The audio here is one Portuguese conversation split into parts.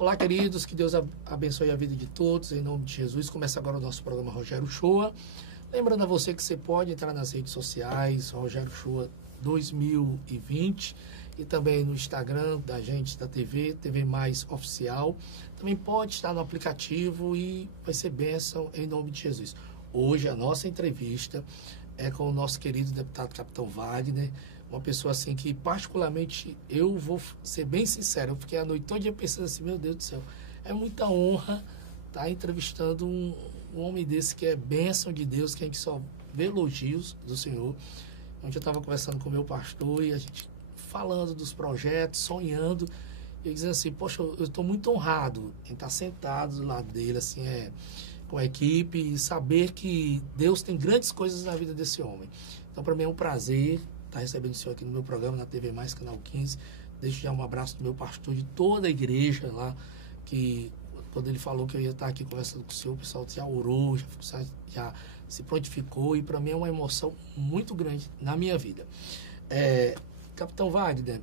Olá, queridos, que Deus abençoe a vida de todos, em nome de Jesus. Começa agora o nosso programa Rogério Shoa. Lembrando a você que você pode entrar nas redes sociais, Rogério Shoa 2020, e também no Instagram da gente, da TV Mais Oficial. Também pode estar no aplicativo e vai ser bênção em nome de Jesus. Hoje a nossa entrevista é com o nosso querido deputado Capitão Wagner, uma pessoa assim que particularmente, eu vou ser bem sincero, eu fiquei a noite toda pensando assim, meu Deus do céu, é muita honra estar entrevistando um homem desse que é bênção de Deus, que a gente só vê elogios do Senhor. Onde eu estava conversando com o meu pastor e a gente falando dos projetos, sonhando, e eu dizendo assim, poxa, eu estou muito honrado em estar sentado do lado dele, assim, com a equipe, e saber que Deus tem grandes coisas na vida desse homem. Então, para mim é um prazer estar recebendo o senhor aqui no meu programa, na TV Mais, Canal 15. Deixo já um abraço do meu pastor, de toda a igreja lá, que quando ele falou que eu ia estar aqui conversando com o senhor, o pessoal já orou, já se prontificou, e para mim é uma emoção muito grande na minha vida. Capitão Wagner,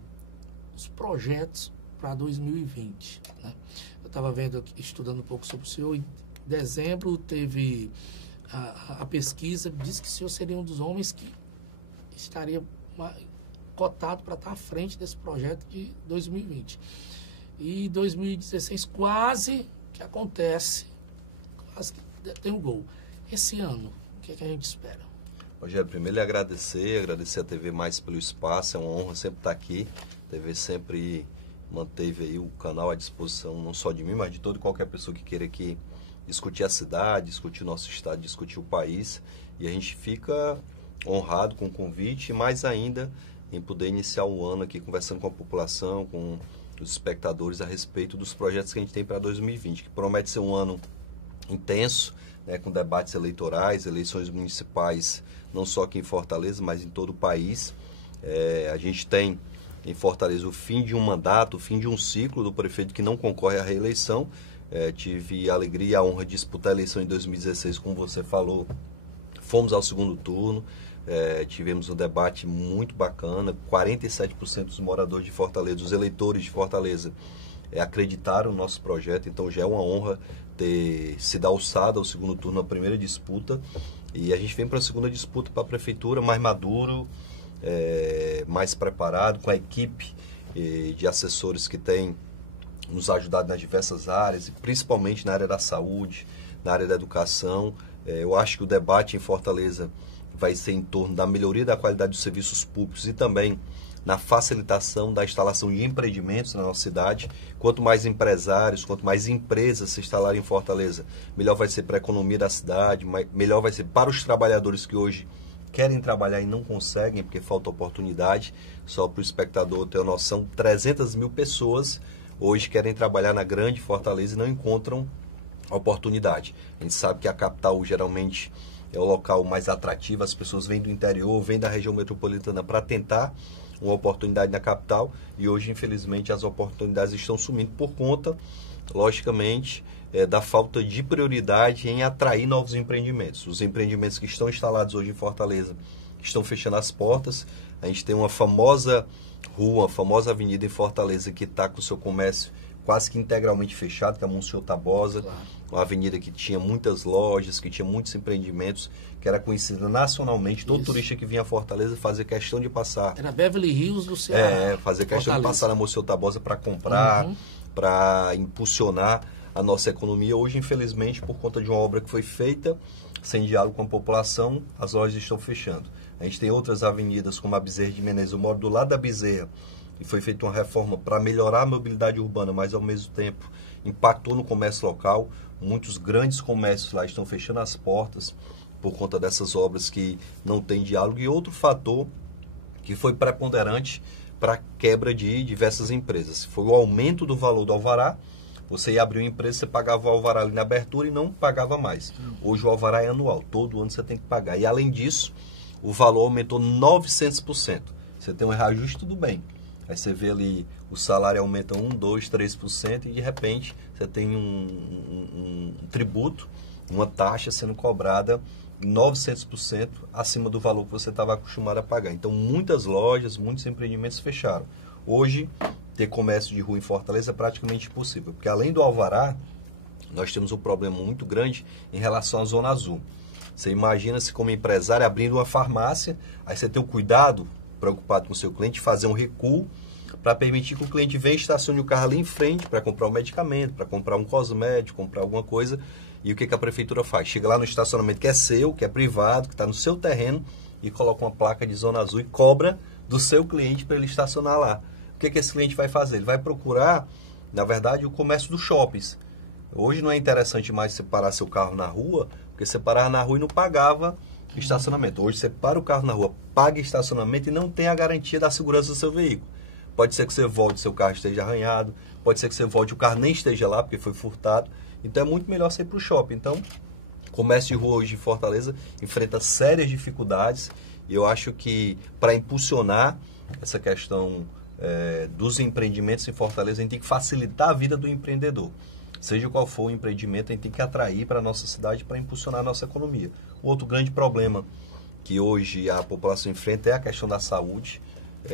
os projetos para 2020, né? Eu estava vendo, estudando um pouco sobre o senhor, em dezembro teve a pesquisa, disse que o senhor seria um dos homens que estaria cotado para estar à frente desse projeto de 2020. E 2016 quase que acontece, quase que tem um gol. Esse ano, o que é que a gente espera? Rogério, primeiro agradecer a TV Mais pelo espaço, é uma honra sempre estar aqui. A TV sempre manteve aí o canal à disposição, não só de mim, mas de toda e qualquer pessoa que queira aqui discutir a cidade, discutir o nosso estado, discutir o país. E a gente fica honrado com o convite e mais ainda em poder iniciar o ano aqui conversando com a população, com os espectadores a respeito dos projetos que a gente tem para 2020, que promete ser um ano intenso, né, com debates eleitorais, eleições municipais, não só aqui em Fortaleza, mas em todo o país. A gente tem em Fortaleza o fim de um mandato, o fim de um ciclo do prefeito que não concorre à reeleição. Tive a alegria e a honra de disputar a eleição em 2016, como você falou. Fomos ao segundo turno, tivemos um debate muito bacana, 47% dos moradores de Fortaleza, dos eleitores de Fortaleza, acreditaram no nosso projeto, então já é uma honra ter sido alçado ao segundo turno, na primeira disputa, e a gente vem para a segunda disputa para a prefeitura, mais maduro, mais preparado, com a equipe de assessores que tem nos ajudado nas diversas áreas, principalmente na área da saúde, na área da educação. Eu acho que o debate em Fortaleza vai ser em torno da melhoria da qualidade dos serviços públicos e também na facilitação da instalação de empreendimentos na nossa cidade. Quanto mais empresários, quanto mais empresas se instalarem em Fortaleza, melhor vai ser para a economia da cidade, melhor vai ser para os trabalhadores que hoje querem trabalhar e não conseguem porque falta oportunidade. Só para o espectador ter uma noção, 300 mil pessoas hoje querem trabalhar na grande Fortaleza e não encontram oportunidade. A gente sabe que a capital geralmente é o local mais atrativo, as pessoas vêm do interior, vêm da região metropolitana para tentar uma oportunidade na capital, e hoje, infelizmente, as oportunidades estão sumindo por conta, logicamente, da falta de prioridade em atrair novos empreendimentos. Os empreendimentos que estão instalados hoje em Fortaleza estão fechando as portas. A gente tem uma famosa rua, uma famosa avenida em Fortaleza que está com o seu comércio quase que integralmente fechado, que é a Monsenhor Tabosa, claro. Uma avenida que tinha muitas lojas, que tinha muitos empreendimentos, que era conhecida nacionalmente. Todo turista que vinha a Fortaleza fazia questão de passar. Era Beverly Hills do Ceará. Fazia questão de passar na Monsenhor Tabosa para comprar, para impulsionar a nossa economia. Hoje, infelizmente, por conta de uma obra que foi feita, sem diálogo com a população, as lojas estão fechando. A gente tem outras avenidas, como a Bezerra de Menezes. Eu moro do lado da Bezerra, e foi feita uma reforma para melhorar a mobilidade urbana, mas ao mesmo tempo impactou no comércio local. Muitos grandes comércios lá estão fechando as portas por conta dessas obras que não tem diálogo. E outro fator que foi preponderante para a quebra de diversas empresas foi o aumento do valor do alvará. Você ia abrir uma empresa, você pagava o alvará ali na abertura e não pagava mais. Hoje o alvará é anual, todo ano você tem que pagar. E além disso, o valor aumentou 900%. Você tem um reajuste, tudo bem. Aí você vê ali, o salário aumenta 1, 2, 3% e de repente você tem um tributo, uma taxa sendo cobrada 900% acima do valor que você estava acostumado a pagar. Então muitas lojas, muitos empreendimentos fecharam. Hoje ter comércio de rua em Fortaleza é praticamente impossível, porque além do alvará, nós temos um problema muito grande em relação à Zona Azul. Você imagina se como empresário abrindo uma farmácia, aí você tem o cuidado, preocupado com o seu cliente, fazer um recuo para permitir que o cliente venha e estacione o carro ali em frente para comprar um medicamento, para comprar um cosmético, comprar alguma coisa. E o que a prefeitura faz? Chega lá no estacionamento que é seu, que é privado, que está no seu terreno, e coloca uma placa de Zona Azul e cobra do seu cliente para ele estacionar lá. O que esse cliente vai fazer? Ele vai procurar, na verdade, o comércio dos shoppings. Hoje não é interessante mais você parar seu carro na rua, porque você parava na rua e não pagava estacionamento. Hoje você para o carro na rua, paga estacionamento e não tem a garantia da segurança do seu veículo. Pode ser que você volte, seu carro esteja arranhado, pode ser que você volte, o carro nem esteja lá porque foi furtado. Então é muito melhor você ir para o shopping. Então, o comércio de rua hoje em Fortaleza enfrenta sérias dificuldades e eu acho que para impulsionar essa questão dos empreendimentos em Fortaleza, a gente tem que facilitar a vida do empreendedor. Seja qual for o empreendimento, a gente tem que atrair para a nossa cidade para impulsionar a nossa economia. O outro grande problema que hoje a população enfrenta é a questão da saúde.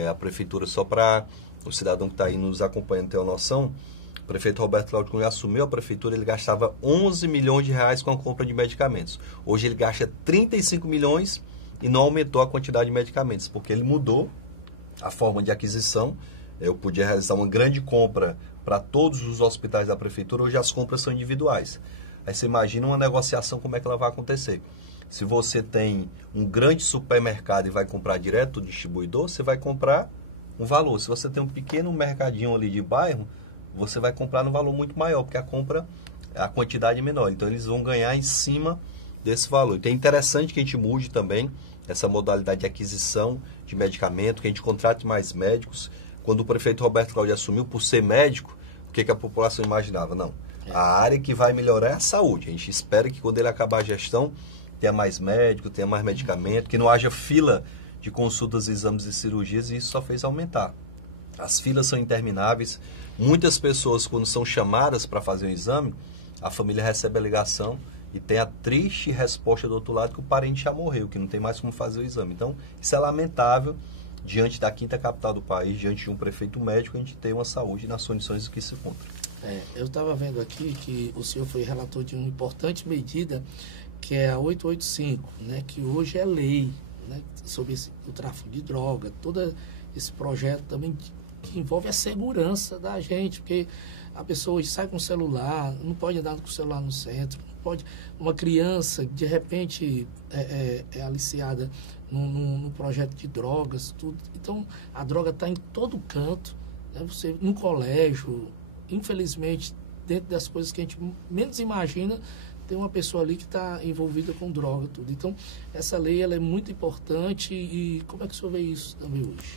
A prefeitura, só para o cidadão que está aí nos acompanhando ter uma noção, o prefeito Roberto Cláudio, quando ele assumiu a prefeitura, ele gastava 11 milhões de reais com a compra de medicamentos. Hoje ele gasta 35 milhões e não aumentou a quantidade de medicamentos, porque ele mudou a forma de aquisição. Eu podia realizar uma grande compra para todos os hospitais da prefeitura, hoje as compras são individuais. Aí você imagina uma negociação, como é que ela vai acontecer. Se você tem um grande supermercado e vai comprar direto do distribuidor, você vai comprar um valor. Se você tem um pequeno mercadinho ali de bairro, você vai comprar num valor muito maior, porque a quantidade é menor. Então eles vão ganhar em cima desse valor. Então é interessante que a gente mude também essa modalidade de aquisição de medicamento, que a gente contrate mais médicos. Quando o prefeito Roberto Cláudio assumiu, por ser médico, o que a população imaginava? Não, a área que vai melhorar é a saúde. A gente espera que quando ele acabar a gestão, tenha mais médico, tenha mais medicamento, que não haja fila de consultas, exames e cirurgias, e isso só fez aumentar. As filas são intermináveis. Muitas pessoas, quando são chamadas para fazer um exame, a família recebe a ligação e tem a triste resposta do outro lado que o parente já morreu, que não tem mais como fazer o exame. Então, isso é lamentável. Diante da quinta capital do país, diante de um prefeito médico, a gente tem uma saúde nas condições que se encontra. Eu estava vendo aqui que o senhor foi relator de uma importante medida, que é a 885, né, que hoje é lei, né, sobre o tráfico de droga, todo esse projeto também que envolve a segurança da gente, porque a pessoa sai com o celular, não pode andar com o celular no centro, não pode, uma criança de repente é aliciada num projeto de drogas, tudo. Então a droga está em todo canto, né, você no colégio, infelizmente, dentro das coisas que a gente menos imagina, tem uma pessoa ali que está envolvida com droga, tudo. Então, essa lei ela é muito importante e como é que o senhor vê isso também hoje?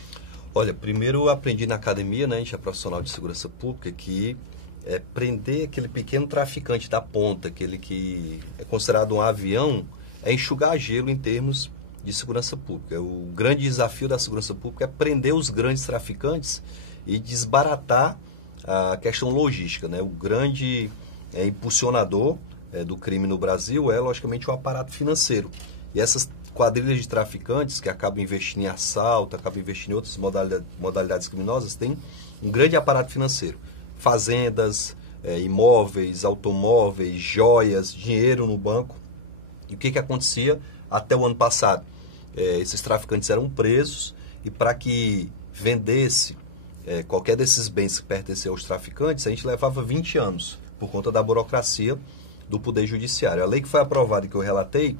Olha, primeiro eu aprendi na academia, né, a gente é profissional de segurança pública, que prender aquele pequeno traficante da ponta, aquele que é considerado um avião, é enxugar gelo em termos de segurança pública. O grande desafio da segurança pública é prender os grandes traficantes e desbaratar a questão logística, né? O grande impulsionador do crime no Brasil é, logicamente, o aparato financeiro. E essas quadrilhas de traficantes que acabam investindo em assalto, acabam investindo em outras modalidades criminosas, têm um grande aparato financeiro. Fazendas, imóveis, automóveis, joias, dinheiro no banco. E o que acontecia até o ano passado? Esses traficantes eram presos e para que vendesse qualquer desses bens que pertenciam aos traficantes, a gente levava 20 anos por conta da burocracia do Poder Judiciário. A lei que foi aprovada e que eu relatei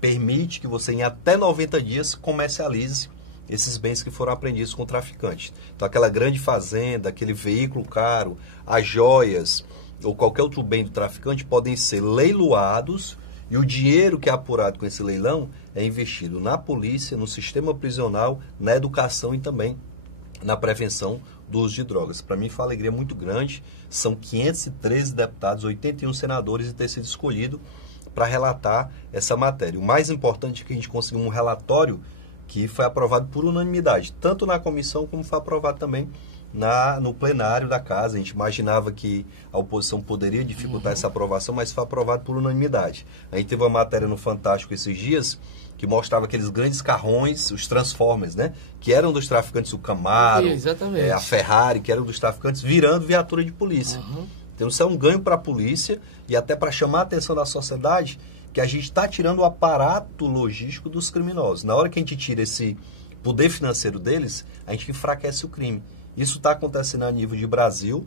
permite que você, em até 90 dias, comercialize esses bens que foram apreendidos com traficantes. Então, aquela grande fazenda, aquele veículo caro, as joias ou qualquer outro bem do traficante podem ser leiloados e o dinheiro que é apurado com esse leilão é investido na polícia, no sistema prisional, na educação e também na prevenção do uso de drogas. Para mim foi uma alegria muito grande, são 513 deputados, 81 senadores e ter sido escolhido para relatar essa matéria. O mais importante é que a gente conseguiu um relatório que foi aprovado por unanimidade, tanto na comissão como foi aprovado também no plenário da casa. A gente imaginava que a oposição poderia dificultar essa aprovação, mas foi aprovado por unanimidade. A gente teve uma matéria no Fantástico esses dias que mostrava aqueles grandes carrões, os Transformers, né? Que eram dos traficantes, o Camaro, a Ferrari, que eram dos traficantes, virando viatura de polícia. Então isso é um ganho para a polícia e até para chamar a atenção da sociedade que a gente está tirando o aparato logístico dos criminosos. Na hora que a gente tira esse poder financeiro deles, a gente enfraquece o crime. Isso está acontecendo a nível de Brasil.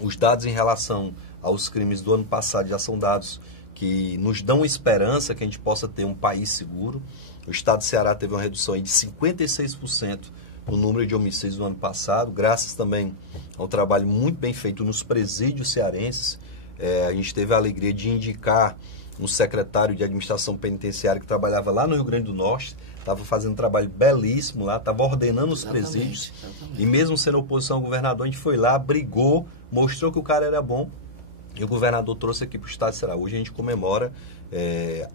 Os dados em relação aos crimes do ano passado já são dados que nos dão esperança que a gente possa ter um país seguro. O estado do Ceará teve uma redução aí de 56% no número de homicídios do ano passado, graças também ao trabalho muito bem feito nos presídios cearenses. A gente teve a alegria de indicar um secretário de administração penitenciária que trabalhava lá no Rio Grande do Norte, estava fazendo um trabalho belíssimo lá, estava ordenando os presídios. E mesmo sendo oposição ao governador, a gente foi lá, brigou, mostrou que o cara era bom e o governador trouxe aqui para o estado de Ceará. Hoje a gente comemora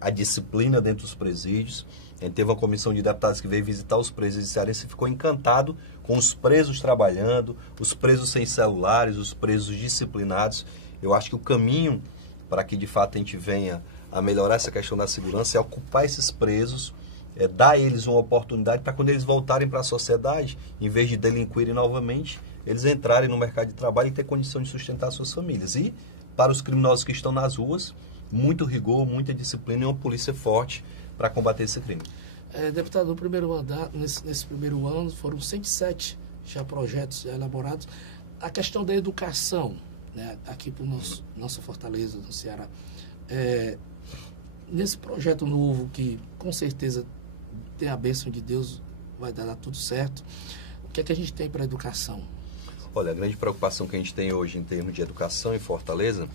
a disciplina dentro dos presídios. A gente teve uma comissão de deputados que veio visitar os presídios cearenses e ficou encantado com os presos trabalhando, os presos sem celulares, os presos disciplinados. Eu acho que o caminho para que de fato a gente venha a melhorar essa questão da segurança é ocupar esses presos, dar a eles uma oportunidade para quando eles voltarem para a sociedade, em vez de delinquirem novamente, eles entrarem no mercado de trabalho e ter condição de sustentar suas famílias. E para os criminosos que estão nas ruas, muito rigor, muita disciplina e uma polícia forte para combater esse crime. Deputado, no primeiro mandato, nesse primeiro ano, foram 107 já projetos elaborados. A questão da educação, né, aqui para nossa Fortaleza, no Ceará, nesse projeto novo, que com certeza tem a bênção de Deus, vai dar tudo certo, o que é que a gente tem para a educação? Olha, a grande preocupação que a gente tem hoje em termos de educação em Fortaleza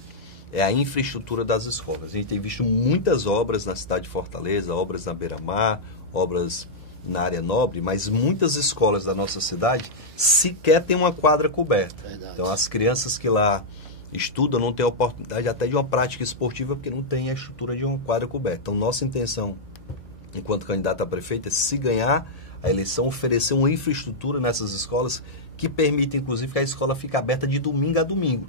é a infraestrutura das escolas. A gente tem visto muitas obras na cidade de Fortaleza, obras na beira-mar, obras na área nobre, mas muitas escolas da nossa cidade sequer têm uma quadra coberta. Verdade. Então as crianças que lá estudam não têm a oportunidade até de uma prática esportiva porque não tem a estrutura de uma quadra coberta. Então nossa intenção, enquanto candidato a prefeito, é, se ganhar a eleição, oferecer uma infraestrutura nessas escolas que permita, inclusive, que a escola fique aberta de domingo a domingo.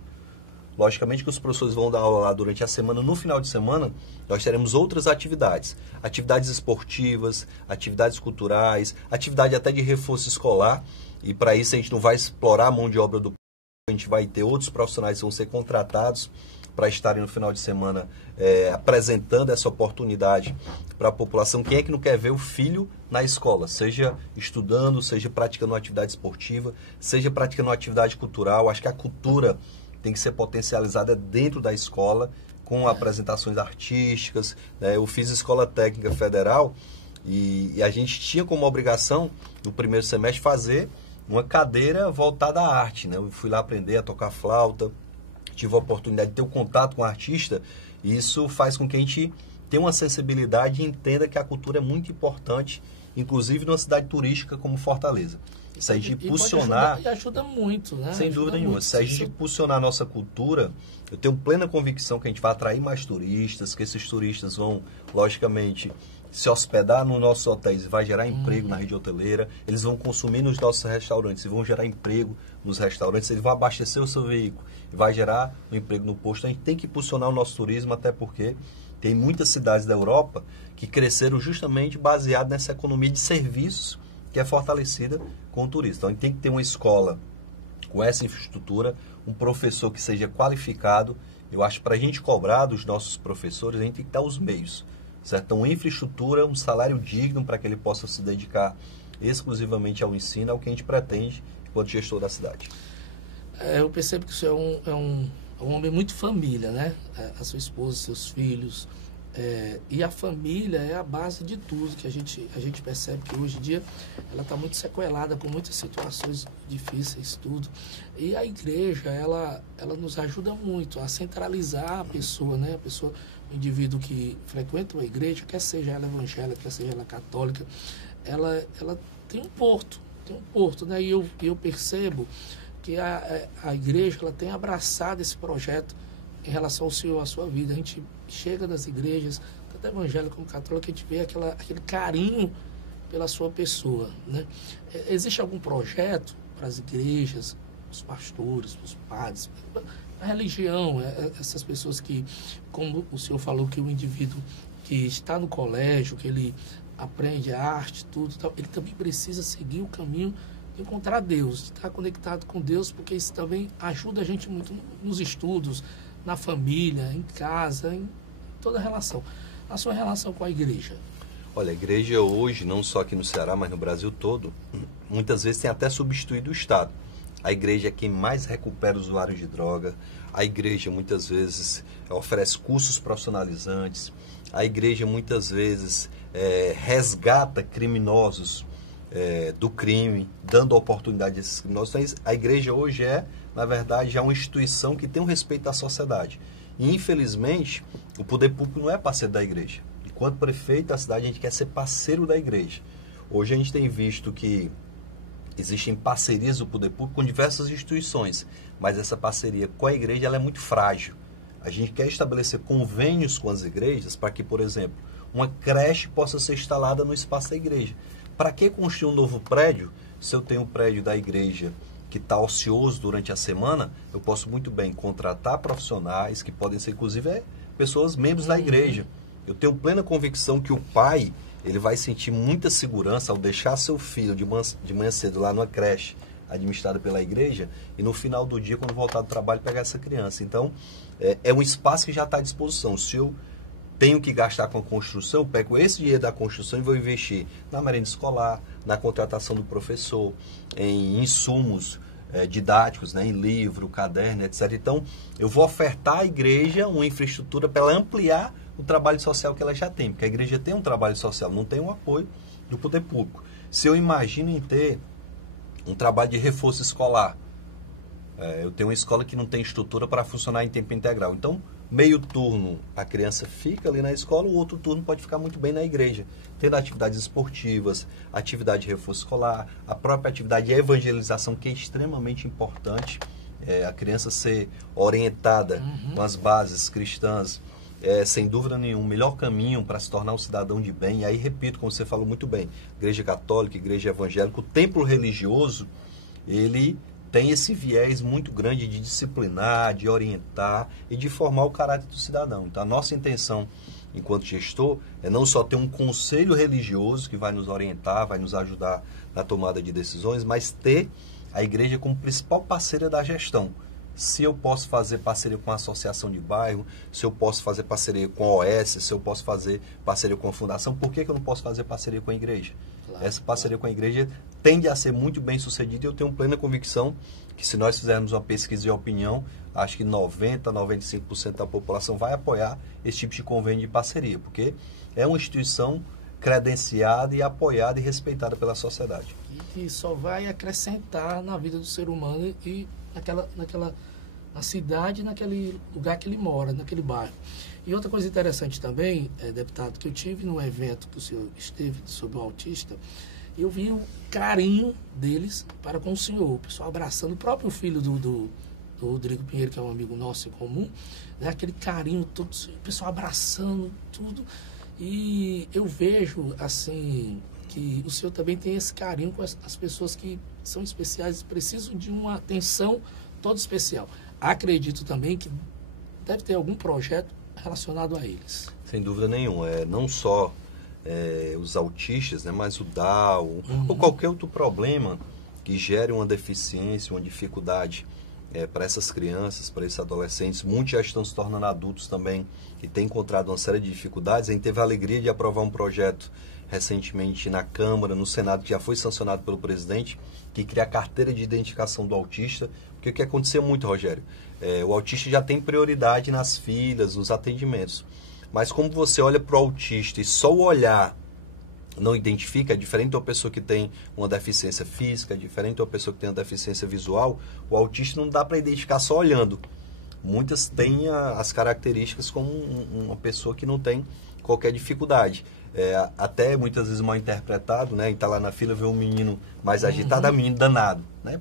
Logicamente que os professores vão dar aula lá durante a semana. No final de semana, nós teremos outras atividades. Atividades esportivas, atividades culturais, atividade até de reforço escolar. E para isso a gente não vai explorar a mão de obra do... A gente vai ter outros profissionais que vão ser contratados para estarem no final de semana apresentando essa oportunidade para a população. Quem é que não quer ver o filho na escola? Seja estudando, seja praticando uma atividade esportiva, seja praticando uma atividade cultural. Acho que a cultura tem que ser potencializada dentro da escola, com apresentações artísticas. Eu fiz Escola Técnica Federal e a gente tinha como obrigação, no primeiro semestre, fazer uma cadeira voltada à arte. Eu fui lá aprender a tocar flauta, tive a oportunidade de ter um contato com o artista, e isso faz com que a gente tenha uma sensibilidade e entenda que a cultura é muito importante, inclusive numa cidade turística como Fortaleza. Se a gente impulsionar... E ajuda muito, né? Sem dúvida nenhuma. Se a gente impulsionar a nossa cultura, eu tenho plena convicção que a gente vai atrair mais turistas, que esses turistas vão, logicamente, se hospedar nos nossos hotéis e vai gerar emprego na rede hoteleira, eles vão consumir nos nossos restaurantes e vão gerar emprego nos restaurantes, eles vão abastecer o seu veículo e vai gerar um emprego no posto. A gente tem que impulsionar o nosso turismo, até porque tem muitas cidades da Europa que cresceram justamente baseado nessa economia de serviços que é fortalecida com o turismo. Então, a gente tem que ter uma escola com essa infraestrutura, um professor que seja qualificado. Eu acho que para a gente cobrar dos nossos professores, a gente tem que dar os meios, certo? Então, infraestrutura, um salário digno para que ele possa se dedicar exclusivamente ao ensino, é o que a gente pretende enquanto gestor da cidade. Eu percebo que o senhor é um homem muito família, né? A sua esposa, seus filhos... e a família é a base de tudo, que a gente percebe que hoje em dia ela está muito sequelada com muitas situações difíceis, tudo. E a igreja, ela nos ajuda muito a centralizar a pessoa, né? A pessoa, o indivíduo que frequenta uma igreja, quer seja ela evangélica, quer seja ela católica, ela tem um porto, né? E eu percebo que a igreja, ela tem abraçado esse projeto em relação ao Senhor, à sua vida. A gente chega nas igrejas, tanto evangélica como católica, a gente vê aquele carinho pela sua pessoa, né? Existe algum projeto para as igrejas, os pastores, os padres, a religião, essas pessoas que, como o senhor falou, que o indivíduo que está no colégio, que ele aprende a arte, tudo, ele também precisa seguir o caminho de encontrar Deus, de estar conectado com Deus, porque isso também ajuda a gente muito nos estudos, na família, em casa, em toda a relação. A sua relação com a igreja? Olha, a igreja hoje, não só aqui no Ceará, mas no Brasil todo, muitas vezes tem até substituído o Estado. A igreja é quem mais recupera usuários de droga. A igreja muitas vezes oferece cursos profissionalizantes. A igreja muitas vezes resgata criminosos do crime, dando oportunidade a esses criminosos. Então, a igreja hoje na verdade, uma instituição que tem um respeito à sociedade. E, infelizmente, o poder público não é parceiro da igreja. Enquanto prefeito da cidade, a gente quer ser parceiro da igreja. Hoje a gente tem visto que existem parcerias do poder público com diversas instituições, mas essa parceria com a igreja ela é muito frágil. A gente quer estabelecer convênios com as igrejas para que, por exemplo, uma creche possa ser instalada no espaço da igreja. Para que construir um novo prédio se eu tenho um prédio da igreja que está ocioso durante a semana? Eu posso muito bem contratar profissionais que podem ser, inclusive, pessoas, membros da igreja. Eu tenho plena convicção que o pai ele vai sentir muita segurança ao deixar seu filho de manhã cedo lá numa creche administrada pela igreja e no final do dia, quando voltar do trabalho, pegar essa criança. Então, é um espaço que já está à disposição. Se eu tenho que gastar com a construção, eu pego esse dinheiro da construção e vou investir na merenda escolar, na contratação do professor, em insumos didáticos, né, em livro, caderno, etc. Então, eu vou ofertar à igreja uma infraestrutura para ela ampliar o trabalho social que ela já tem, porque a igreja tem um trabalho social, não tem um apoio do poder público. Se eu imagino em ter um trabalho de reforço escolar, eu tenho uma escola que não tem estrutura para funcionar em tempo integral. Então, meio turno a criança fica ali na escola, o outro turno pode ficar muito bem na igreja, tendo atividades esportivas, atividade de reforço escolar, a própria atividade de evangelização, que é extremamente importante, a criança ser orientada com as bases cristãs, sem dúvida nenhuma, o melhor caminho para se tornar um cidadão de bem. E aí, repito, como você falou muito bem, igreja católica, igreja evangélica, o templo religioso, ele tem esse viés muito grande de disciplinar, de orientar e de formar o caráter do cidadão. Então, a nossa intenção, enquanto gestor, é não só ter um conselho religioso que vai nos orientar, vai nos ajudar na tomada de decisões, mas ter a igreja como principal parceira da gestão. Se eu posso fazer parceria com a associação de bairro, se eu posso fazer parceria com a OS, se eu posso fazer parceria com a fundação, por que eu não posso fazer parceria com a igreja? Claro, essa parceria com a igreja tende a ser muito bem sucedida e eu tenho plena convicção que se nós fizermos uma pesquisa de opinião, acho que 90%, 95% da população vai apoiar esse tipo de convênio de parceria, porque é uma instituição credenciada e apoiada e respeitada pela sociedade. E só vai acrescentar na vida do ser humano e na cidade, naquele lugar que ele mora, naquele bairro. E outra coisa interessante também, deputado, que eu tive num evento que o senhor esteve sobre o autista, eu vi o carinho deles para com o senhor, o pessoal abraçando, o próprio filho do Rodrigo Pinheiro, que é um amigo nosso em comum, né, aquele carinho todo, o pessoal abraçando tudo. E eu vejo, assim, que o senhor também tem esse carinho com as pessoas que são especiais, precisam de uma atenção toda especial. Acredito também que deve ter algum projeto relacionado a eles. Sem dúvida nenhuma. Não só os autistas, né, mas o Down, ou qualquer outro problema que gere uma deficiência, uma dificuldade para essas crianças, para esses adolescentes. Muitos já estão se tornando adultos também e têm encontrado uma série de dificuldades. A gente teve a alegria de aprovar um projeto recentemente na Câmara, no Senado, que já foi sancionado pelo presidente, que cria a carteira de identificação do autista. Porque o que aconteceu muito, Rogério? O autista já tem prioridade nas filas, nos atendimentos. Mas como você olha para o autista e só o olhar não identifica, é diferente de uma pessoa que tem uma deficiência física, é diferente de uma pessoa que tem uma deficiência visual, o autista não dá para identificar só olhando. Muitas têm as características como uma pessoa que não tem qualquer dificuldade. Até muitas vezes mal interpretado, né? E tá lá na fila, vê um menino mais agitado, é um menino danado, né?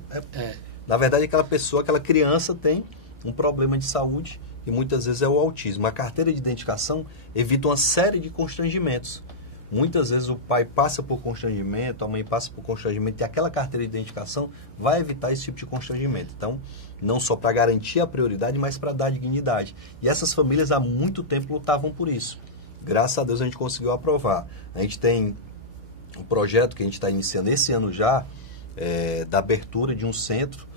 Na verdade, aquela pessoa, aquela criança tem um problema de saúde e muitas vezes é o autismo. A carteira de identificação evita uma série de constrangimentos. muitas vezes o pai passa por constrangimento, a mãe passa por constrangimento, e aquela carteira de identificação vai evitar esse tipo de constrangimento. Então, não só para garantir a prioridade, mas para dar dignidade. E essas famílias há muito tempo lutavam por isso. Graças a Deus a gente conseguiu aprovar. A gente tem um projeto que a gente está iniciando esse ano já, da abertura de um centro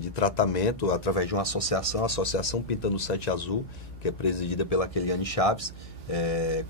de tratamento através de uma associação, a Associação Pintando o Sete Azul, que é presidida pela Keliane Chaves,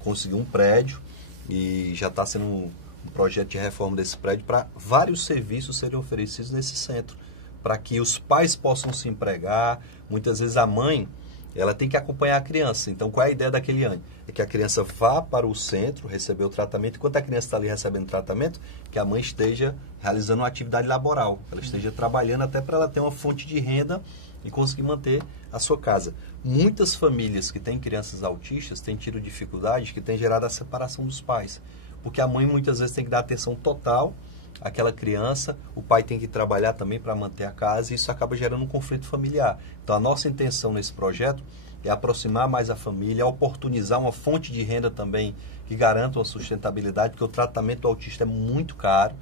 conseguiu um prédio e já está sendo um projeto de reforma desse prédio para vários serviços serem oferecidos nesse centro, para que os pais possam se empregar. Muitas vezes a mãe, ela tem que acompanhar a criança. Então, qual é a ideia da Keliane? É que a criança vá para o centro receber o tratamento, enquanto a criança está ali recebendo tratamento, que a mãe esteja realizando uma atividade laboral, ela esteja trabalhando até para ela ter uma fonte de renda e conseguir manter a sua casa. Muitas famílias que têm crianças autistas têm tido dificuldades que têm gerado a separação dos pais, porque a mãe muitas vezes tem que dar atenção total àquela criança, o pai tem que trabalhar também para manter a casa, e isso acaba gerando um conflito familiar. Então a nossa intenção nesse projeto é aproximar mais a família, oportunizar uma fonte de renda também que garanta uma sustentabilidade, porque o tratamento do autista é muito caro,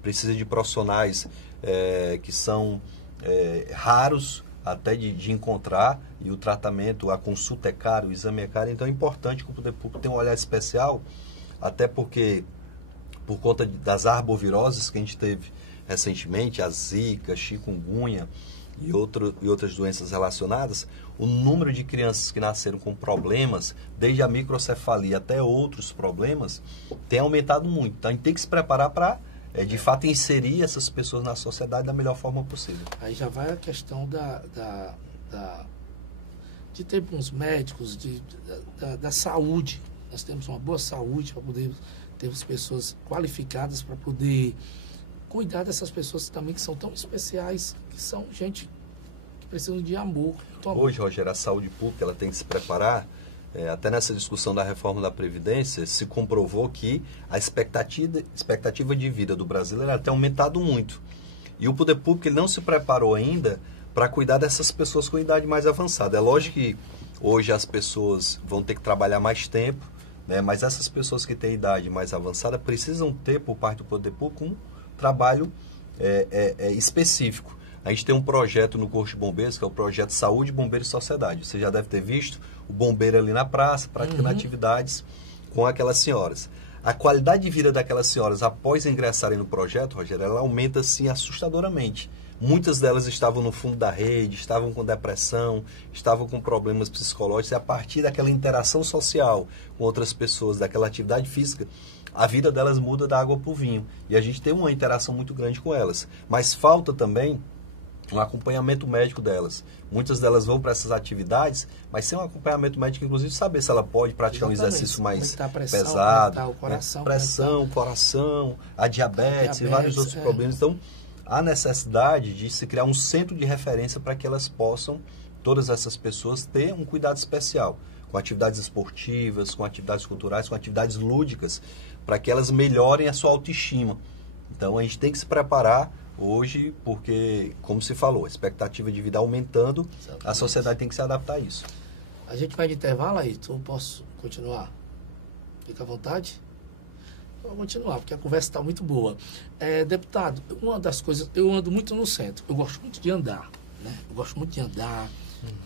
precisa de profissionais que são raros até de encontrar, e o tratamento, a consulta é caro, o exame é caro. Então é importante que o poder público tenha um olhar especial, até porque, por conta das arboviroses que a gente teve recentemente, a zika, chikungunya e outras doenças relacionadas, o número de crianças que nasceram com problemas, desde a microcefalia até outros problemas, tem aumentado muito. Então a gente tem que se preparar para, de fato, inserir essas pessoas na sociedade da melhor forma possível. Aí já vai a questão de ter bons médicos, da saúde. Nós temos uma boa saúde para poder ter as pessoas qualificadas para poder cuidar dessas pessoas também que são tão especiais, que são gente que precisam de amor. Hoje, Rogério, a saúde pública ela tem que se preparar. Até nessa discussão da reforma da Previdência, se comprovou que a expectativa de vida do brasileiro tem aumentado muito. E o poder público ele não se preparou ainda para cuidar dessas pessoas com idade mais avançada. É lógico que hoje as pessoas vão ter que trabalhar mais tempo, né? Mas essas pessoas que têm idade mais avançada precisam ter, por parte do poder público, um trabalho específico. A gente tem um projeto no Corpo de Bombeiros, que é o projeto Saúde, Bombeiro e Sociedade. Você já deve ter visto o bombeiro ali na praça, praticando atividades com aquelas senhoras. A qualidade de vida daquelas senhoras, após ingressarem no projeto, Rogério, ela aumenta, assim, assustadoramente. Muitas delas estavam no fundo da rede, estavam com depressão, estavam com problemas psicológicos, e a partir daquela interação social com outras pessoas, daquela atividade física, a vida delas muda da água para o vinho. E a gente tem uma interação muito grande com elas. Mas falta também um acompanhamento médico delas. Muitas delas vão para essas atividades, mas sem um acompanhamento médico, inclusive saber se ela pode praticar um exercício mais pesado, pressão, coração, a diabetes e vários outros problemas. Então, há necessidade de se criar um centro de referência para que elas possam, todas essas pessoas, ter um cuidado especial, com atividades esportivas, com atividades culturais, com atividades lúdicas, para que elas melhorem a sua autoestima. Então, a gente tem que se preparar hoje, porque, como se falou, a expectativa de vida aumentando, a sociedade tem que se adaptar a isso. A gente vai de intervalo aí, então eu posso continuar? Fica à vontade? Eu vou continuar, porque a conversa está muito boa. Deputado, uma das coisas, eu ando muito no centro, eu gosto muito de andar, né? Eu gosto muito de andar,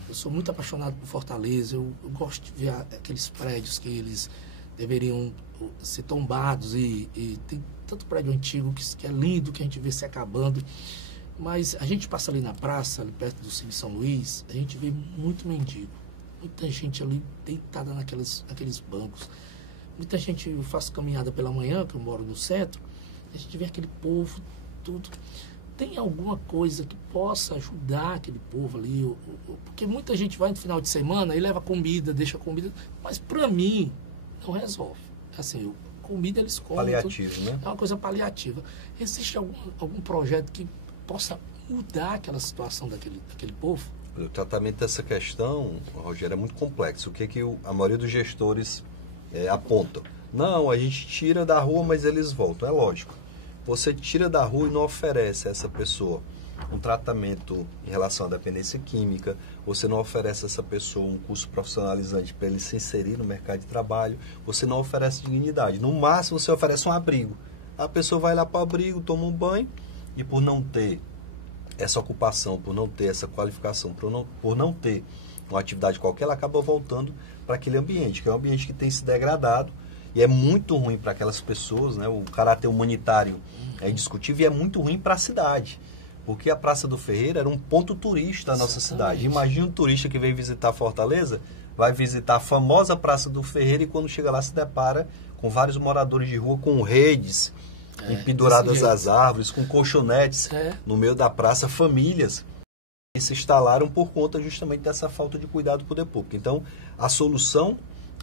eu sou muito apaixonado por Fortaleza, eu gosto de ver aqueles prédios que eles deveriam ser tombados, e tem tanto prédio antigo que é lindo, que a gente vê se acabando, mas a gente passa ali na praça, ali perto do Cine São Luís, a gente vê muito mendigo, muita gente ali deitada naqueles bancos, muita gente. Eu faço caminhada pela manhã, que eu moro no centro, a gente vê aquele povo, tudo. Tem alguma coisa que possa ajudar aquele povo ali? Porque muita gente vai no final de semana e leva comida, deixa comida, mas para mim não resolve. Assim, comida eles comem. Paliativo, tudo, né? É uma coisa paliativa. Existe algum projeto que possa mudar aquela situação daquele povo? O tratamento dessa questão, Rogério, é muito complexo. O que a maioria dos gestores apontam? Não, a gente tira da rua, mas eles voltam. É lógico. Você tira da rua e não oferece a essa pessoa um tratamento em relação à dependência química, você não oferece a essa pessoa um curso profissionalizante para ele se inserir no mercado de trabalho, você não oferece dignidade. No máximo, você oferece um abrigo. A pessoa vai lá para o abrigo, toma um banho, e por não ter essa ocupação, por não ter essa qualificação, por não ter uma atividade qualquer, ela acaba voltando para aquele ambiente, que é um ambiente que tem se degradado, e é muito ruim para aquelas pessoas, né? O caráter humanitário é indiscutível e é muito ruim para a cidade. Porque a Praça do Ferreira era um ponto turístico da nossa cidade. Imagina um turista que vem visitar Fortaleza, vai visitar a famosa Praça do Ferreira e quando chega lá se depara com vários moradores de rua com redes penduradas às árvores, com colchonetes no meio da praça, famílias que se instalaram por conta justamente dessa falta de cuidado do poder público. Então, a solução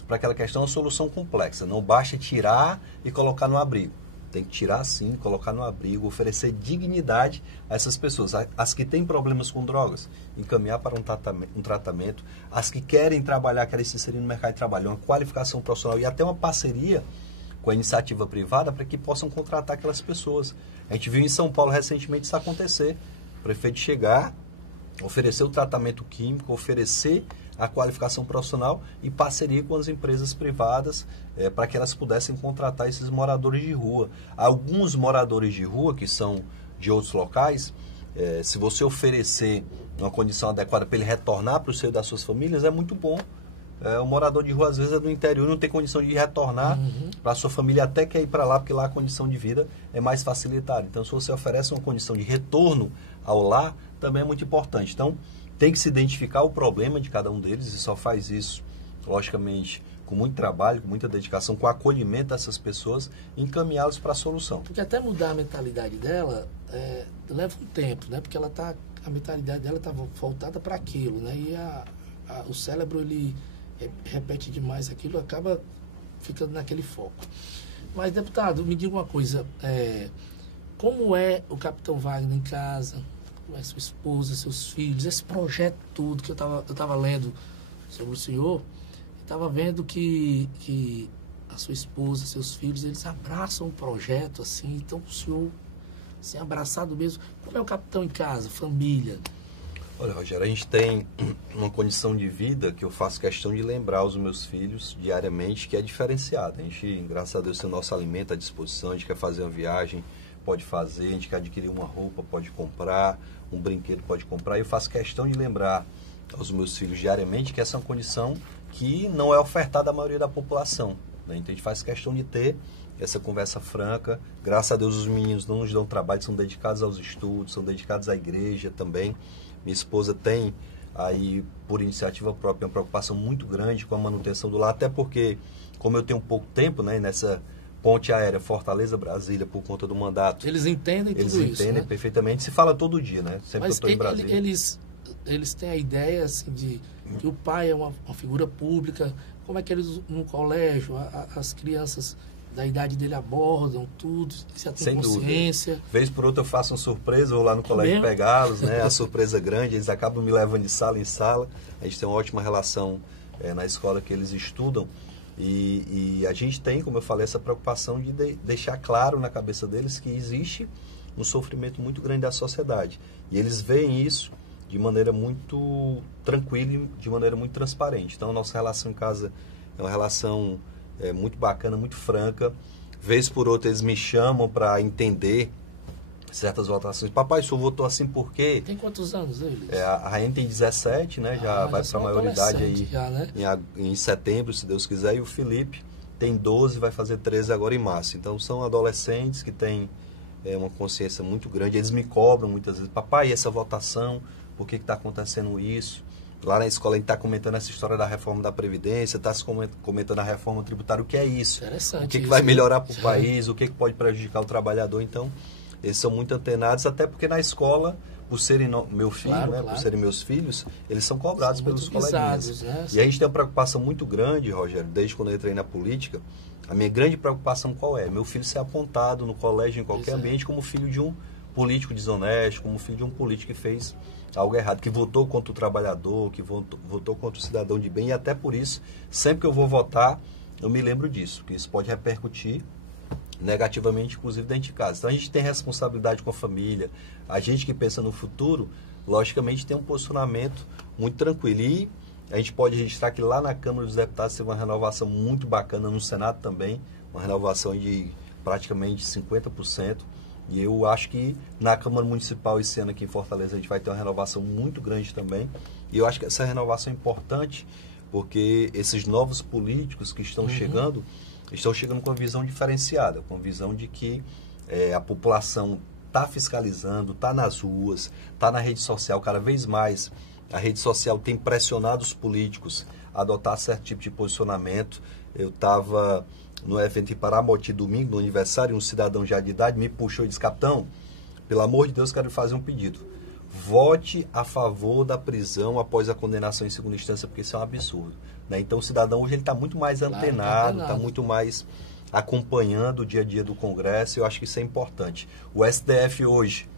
para aquela questão é uma solução complexa. Não basta tirar e colocar no abrigo. Tem que tirar sim, colocar no abrigo, oferecer dignidade a essas pessoas. As que têm problemas com drogas, encaminhar para um tratamento. As que querem trabalhar, querem se inserir no mercado de trabalho, uma qualificação profissional e até uma parceria com a iniciativa privada para que possam contratar aquelas pessoas. A gente viu em São Paulo recentemente isso acontecer. O prefeito chegar, oferecer o tratamento químico, oferecer a qualificação profissional e parceria com as empresas privadas para que elas pudessem contratar esses moradores de rua. Alguns moradores de rua, que são de outros locais, se você oferecer uma condição adequada para ele retornar para o seio das suas famílias, é muito bom. O morador de rua, às vezes, é do interior, não tem condição de retornar para a sua família, até quer ir para lá, porque lá a condição de vida é mais facilitada. Então, se você oferece uma condição de retorno ao lar, também é muito importante. Então, tem que se identificar o problema de cada um deles e só faz isso, logicamente, com muito trabalho, com muita dedicação, com acolhimento dessas pessoas e encaminhá-los para a solução. Porque até mudar a mentalidade dela leva um tempo, né? Porque a mentalidade dela está voltada para aquilo, né? E o cérebro, ele repete demais aquilo, acaba ficando naquele foco. Mas, deputado, me diga uma coisa, como é o Capitão Wagner em casa? Como é sua esposa, seus filhos, esse projeto todo que eu estava lendo sobre o senhor, estava vendo que a sua esposa, seus filhos, eles abraçam o projeto, assim, então o senhor, assim, abraçado mesmo. Como é o capitão em casa, família? Olha, Rogério, a gente tem uma condição de vida que eu faço questão de lembrar aos meus filhos diariamente, que é diferenciada. A gente, graças a Deus, tem o nosso alimento à disposição, a gente quer fazer uma viagem, pode fazer, a gente quer adquirir uma roupa, pode comprar, um brinquedo pode comprar, e eu faço questão de lembrar aos meus filhos diariamente que essa é uma condição que não é ofertada à maioria da população, né? Então a gente faz questão de ter essa conversa franca. Graças a Deus os meninos não nos dão trabalho, são dedicados aos estudos, são dedicados à igreja também. Minha esposa tem aí, por iniciativa própria, uma preocupação muito grande com a manutenção do lar, até porque, como eu tenho pouco tempo, né, nessa ponte aérea Fortaleza-Brasília, por conta do mandato. Eles entendem tudo isso, Eles entendem, né? Perfeitamente. Se fala todo dia, né? Sempre Mas que eu estou em Brasília. Eles têm a ideia, assim, de que o pai é uma figura pública. Como é que eles, no colégio, as crianças da idade dele abordam tudo, se já tem Sem consciência. Dúvida. Vez por outra eu faço uma surpresa, vou lá no colégio pegá-los, né? A surpresa grande, eles acabam me levando de sala em sala. A gente tem uma ótima relação na escola que eles estudam. E a gente tem, como eu falei, essa preocupação de deixar claro na cabeça deles que existe um sofrimento muito grande da sociedade. E eles veem isso de maneira muito tranquila e de maneira muito transparente. Então, a nossa relação em casa é uma relação muito bacana, muito franca. Vez por outra, eles me chamam para entender certas votações. Papai, o senhor votou assim por quê? Tem quantos anos eles? A Rainha tem 17, né? Já vai para a maioridade aí já, né? em setembro, se Deus quiser. E o Felipe tem 12, vai fazer 13 agora em março. Então, são adolescentes que têm uma consciência muito grande. Eles me cobram muitas vezes. Papai, e essa votação? Por que está acontecendo isso? Lá na escola a gente está comentando essa história da reforma da Previdência, está se comentando a reforma tributária. O que é isso? Interessante. O que vai melhorar para o país? O que pode prejudicar o trabalhador? Então, eles são muito antenados, até porque na escola, por serem meu filho, claro. Por serem meus filhos, eles são cobrados pelos coleguinhas. Né? E a gente tem uma preocupação muito grande, Rogério, desde quando eu entrei na política. A minha grande preocupação qual é? Meu filho ser apontado no colégio, em qualquer ambiente, como filho de um político desonesto, como filho de um político que fez algo errado, que votou contra o trabalhador, que votou contra o cidadão de bem. E até por isso, sempre que eu vou votar, eu me lembro disso, que isso pode repercutir negativamente, inclusive dentro de casa. Então a gente tem responsabilidade com a família, a gente que pensa no futuro, logicamente tem um posicionamento muito tranquilo. E a gente pode registrar que lá na Câmara dos Deputados teve uma renovação muito bacana, no Senado também, uma renovação de praticamente 50%. E eu acho que na Câmara Municipal esse ano aqui em Fortaleza a gente vai ter uma renovação muito grande também. E eu acho que essa renovação é importante porque esses novos políticos que estão chegando com uma visão diferenciada, com a visão de que a população está fiscalizando, está nas ruas, está na rede social. Cada vez mais a rede social tem pressionado os políticos a adotar certo tipo de posicionamento. Eu estava no evento em Paramoti domingo, no aniversário, um cidadão já de idade me puxou e disse: capitão, pelo amor de Deus, quero fazer um pedido. Vote a favor da prisão após a condenação em segunda instância, porque isso é um absurdo. Né? Então o cidadão hoje está muito mais antenado, está muito mais acompanhando o dia a dia do Congresso. Eu acho que isso é importante. O STF hoje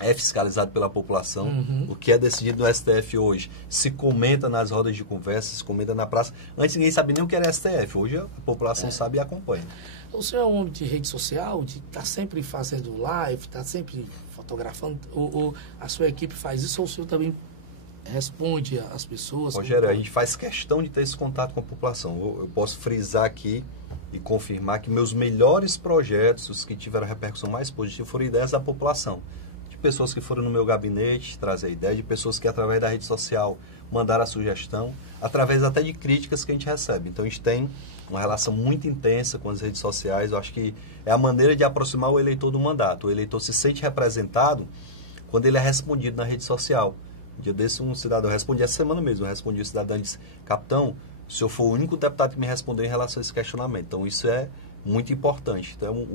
é fiscalizado pela população. O que é decidido no STF hoje se comenta nas rodas de conversa, se comenta na praça. Antes ninguém sabia nem o que era STF. Hoje a população sabe e acompanha. O senhor é um homem de rede social, de estar sempre fazendo live, está sempre fotografando, ou a sua equipe faz isso, ou o senhor também responde às pessoas? Rogério, a gente faz questão de ter esse contato com a população. Eu posso frisar aqui e confirmar que meus melhores projetos, os que tiveram repercussão mais positiva, foram ideias da população. De pessoas que foram no meu gabinete trazer ideia, de pessoas que através da rede social mandaram a sugestão, através até de críticas que a gente recebe. Então a gente tem uma relação muito intensa com as redes sociais. Eu acho que é a maneira de aproximar o eleitor do mandato. O eleitor se sente representado quando ele é respondido na rede social. Um dia desse um cidadão, eu respondi essa semana mesmo, eu respondi, o cidadão disse: capitão, o senhor foi o único deputado que me respondeu em relação a esse questionamento. Então isso é muito importante. Então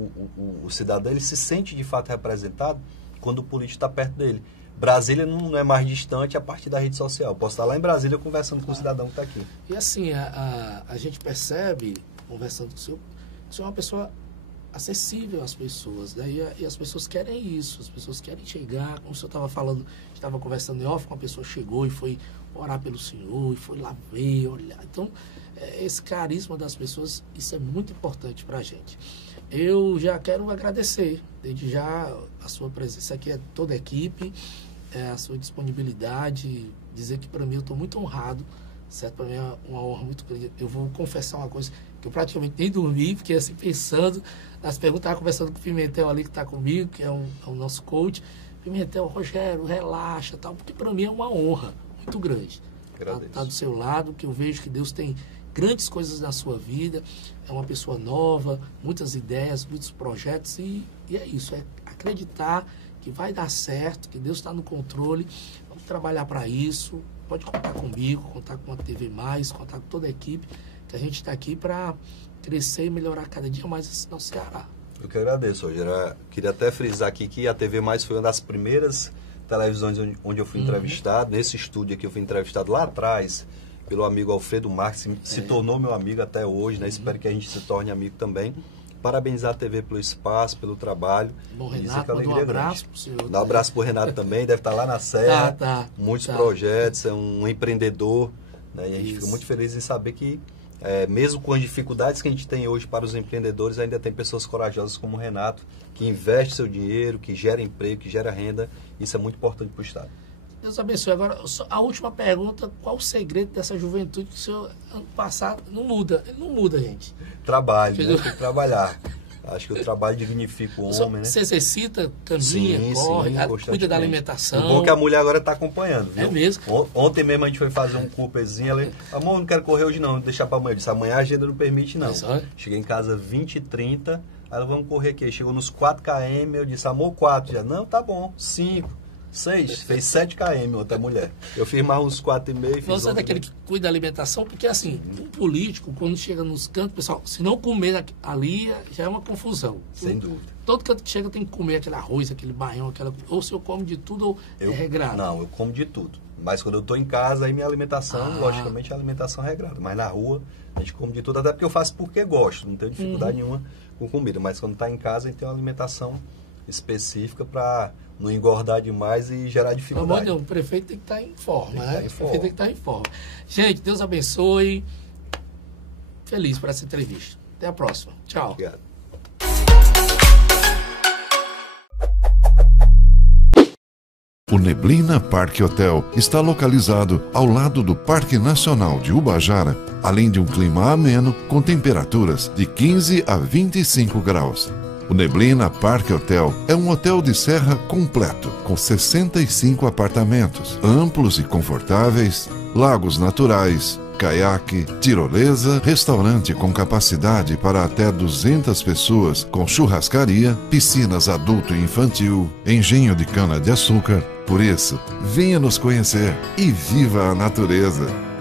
o cidadão ele se sente de fato representado quando o político está perto dele. Brasília não é mais distante a partir da rede social. Eu posso estar lá em Brasília conversando com o cidadão que está aqui. E assim, a gente percebe, conversando com o senhor é uma pessoa acessível às pessoas, né? E as pessoas querem isso, as pessoas querem chegar, como o senhor estava falando, estava conversando em off, uma pessoa chegou e foi orar pelo senhor, e foi lá ver, olhar. Então, esse carisma das pessoas, isso é muito importante para a gente. Eu já quero agradecer, desde já, a sua presença aqui, é toda a equipe, a sua disponibilidade, dizer que para mim eu estou muito honrado, certo? Para mim é uma honra muito grande. Eu vou confessar uma coisa, que eu praticamente nem dormi, porque assim, pensando nas perguntas, estava conversando com o Pimentel ali, que está comigo, que é o nosso coach. Pimentel, Rogério, relaxa, tal, porque para mim é uma honra muito grande. Tá do seu lado, que eu vejo que Deus tem grandes coisas na sua vida, é uma pessoa nova, muitas ideias, muitos projetos, e é isso, é acreditar que vai dar certo, que Deus está no controle. Vamos trabalhar para isso. Pode contar comigo, contar com a TV+, contar com toda a equipe, que a gente está aqui para crescer e melhorar cada dia mais esse nosso Ceará. Eu que agradeço, Rogério. Queria até frisar aqui que a TV+, foi uma das primeiras televisões onde eu fui entrevistado. Nesse estúdio aqui eu fui entrevistado lá atrás pelo amigo Alfredo Marques, se tornou meu amigo até hoje, né? Espero que a gente se torne amigo também. Parabenizar a TV pelo espaço, pelo trabalho. Bom, Renato, um abraço pro senhor. Um abraço pro Renato também, deve estar lá na Serra. Muitos projetos, é um empreendedor, né? E a gente fica muito feliz em saber que, mesmo com as dificuldades que a gente tem hoje para os empreendedores, ainda tem pessoas corajosas como o Renato, que investe seu dinheiro, que gera emprego, que gera renda. Isso é muito importante para o Estado. Deus abençoe. Agora, a última pergunta: qual o segredo dessa juventude que o senhor, ano passado, não muda? Ele não muda, gente. Trabalho, né? Tem que trabalhar. Acho que o trabalho dignifica o homem, né? Você exercita, caminha, corre, cuida da alimentação. O bom é que a mulher agora está acompanhando, viu? É mesmo. Ontem mesmo a gente foi fazer um Cooperzinho, ela disse: amor, não quero correr hoje não, deixar para amanhã. Eu disse: amanhã a agenda não permite não. Cheguei em casa 20h30, aí ela: vamos correr aqui. Chegou nos 4 km, eu disse: amor, 4 já. Não, tá bom, 5. 6, fez 7 km outra mulher. Eu fiz mais uns 4,5. Você é daquele que cuida da alimentação, porque assim, um político, quando chega nos cantos, pessoal, se não comer ali, já é uma confusão. Sem dúvida. Todo canto que chega tem que comer aquele arroz, aquele baião, ou se eu como de tudo ou é regrado. Não, eu como de tudo. Mas quando eu estou em casa, aí minha alimentação, logicamente, é alimentação regrada. Mas na rua, a gente come de tudo, até porque eu faço porque gosto, não tenho dificuldade nenhuma com comida. Mas quando está em casa, a gente tem uma alimentação específica para não engordar demais e gerar dificuldade. O prefeito tem que estar em forma, né? O prefeito tem que estar em forma. Gente, Deus abençoe. Feliz por essa entrevista. Até a próxima. Tchau. Obrigado. O Neblina Park Hotel está localizado ao lado do Parque Nacional de Ubajara, além de um clima ameno com temperaturas de 15 a 25 graus. O Neblina Park Hotel é um hotel de serra completo, com 65 apartamentos, amplos e confortáveis, lagos naturais, caiaque, tirolesa, restaurante com capacidade para até 200 pessoas, com churrascaria, piscinas adulto e infantil, engenho de cana-de-açúcar. Por isso, venha nos conhecer e viva a natureza!